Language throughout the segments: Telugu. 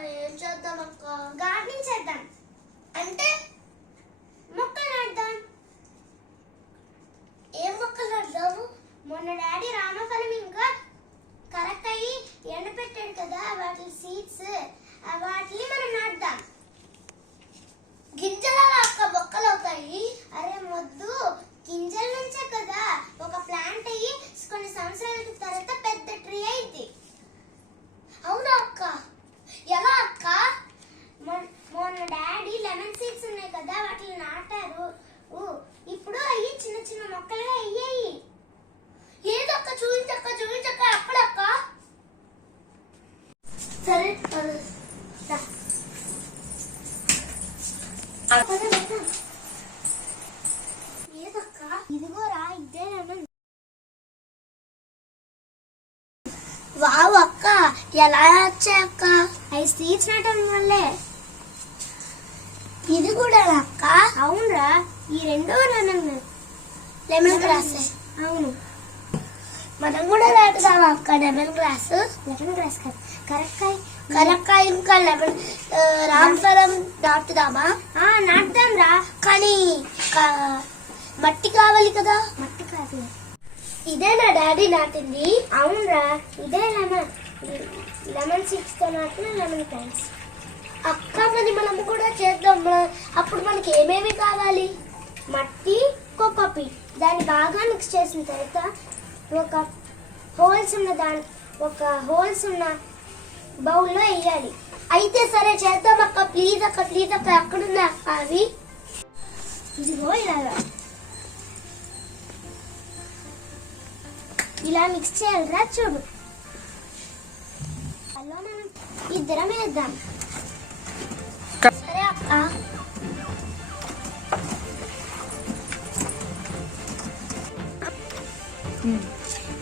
ఏం చేద్దాం అక్క? గార్డెనింగ్ చేద్దాం. అంటే మొక్కలు నాటుదాం. ఏం మొక్కలు నాటుదాము? మొన్న డాడీ రామఫలం ఇంకా కరెక్ట్ అయ్యి ఎండపెట్టాడు కదా, వాటి సీడ్స్ వాటిని మనం నాటుదాం. గింజల అక్క మొక్కలు అవుతాయి. అరే మొద్దు, గింజల నుంచే కదా ఒక ప్లాంట్ అయ్యి కొన్ని సంవత్సరాల తర్వాత పెద్ద ట్రీ అయింది. అవునా అక్క? ఎలా అక్క? మొన్న డాడీ లెమన్ సీడ్స్ ఉన్నాయి కదా, వాటిని నాటారు. ఇప్పుడు అయ్యి చిన్న చిన్న మొక్కలుగా అయ్యాయి. ఏదక్క? చూపించక్క అక్కడక్క. సరే ఏదక్క? ఇదిగోరా, ఇదే లెమన్. వావ్ అక్క, ఎలా వచ్చాయక్క? అవి సీడ్స్ నాటడం వల్లే. ఇది కూడా అక్క? అవునరా, ఈ రెండో లెమన్ గ్రాస్. అవును, మనం కూడా నాటుదామా అక్క లెమన్ గ్రాస్? లెమన్ గ్రాస్ కాదు, కరక్కాయ ఇంకా లెమన్ రామఫలం నాటుదామా? నాటుదాం రా, కానీ మట్టి కావాలి కదా. మట్టి కాదు. ఇదే నా డాడీ నాటింది. అవునరా, ఇదే లెమన్ సీడ్స్ తో నాటిన లెమన్ ప్లాంట్స్. అక్క మరి మనం కూడా చేద్దాం. అప్పుడు మనకి ఏమేమి కావాలి? మట్టి, కోకోపీట్. దాన్ని బాగా మిక్స్ చేసిన తర్వాత ఒక హోల్స్ ఉన్న బౌల్లో వేయాలి. అయితే సరే చేద్దాం అక్క. ప్లీజ్ అక్క, ప్లీజ్ అక్క. ఎక్కడున్నా అక్క అవి? ఇదిగో ఇలా మిక్స్ చేయాలిరా, చూడు. అలా మనం ఇద్దరం వేద్దాం. సరే అక్క.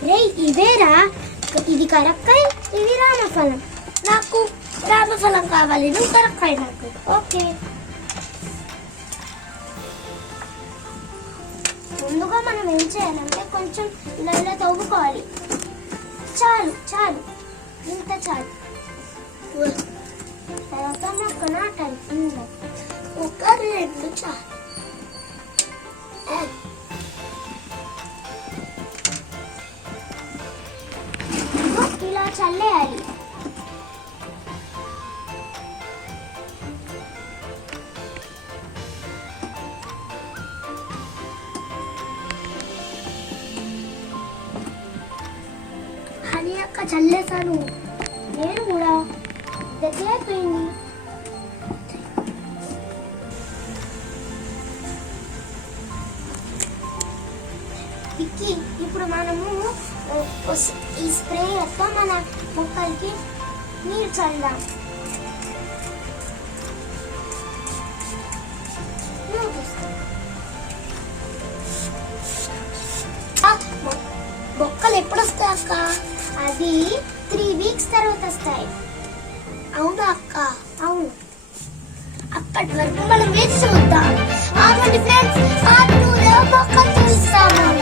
రే ఇవేరా, ఇది కరక్కాయ, ఇది రామఫలం. నాకు రామఫలం కావాలి, నువ్వు కరక్కాయ నాకు. ఓకే. ముందుగా మనం ఏం చేయాలంటే కొంచెం ఇలా తవ్వుకోవాలి. చాలు ఇంత చాలు. తర్వాత మొక్క నాటాలి. ఒక రెండు చాలు. ఇలా చల్లేయాలి. అని అక్క చల్లేసాను. నేను కూడా దగ్గర అయిపోయింది. ఇప్పుడు మనము ఈ స్ప్రేయర్తో మన మొక్కలకి నీరు చల్లాం. మొక్కలు ఎప్పుడు వస్తాయి అక్క? అది 3 వీక్స్ తర్వాత వస్తాయి. అవునా అక్క? అవును. అప్పటి వరకు మనం వేచి చూద్దాం. ఫ్రెండ్స్, మొక్కలు చూస్తాము.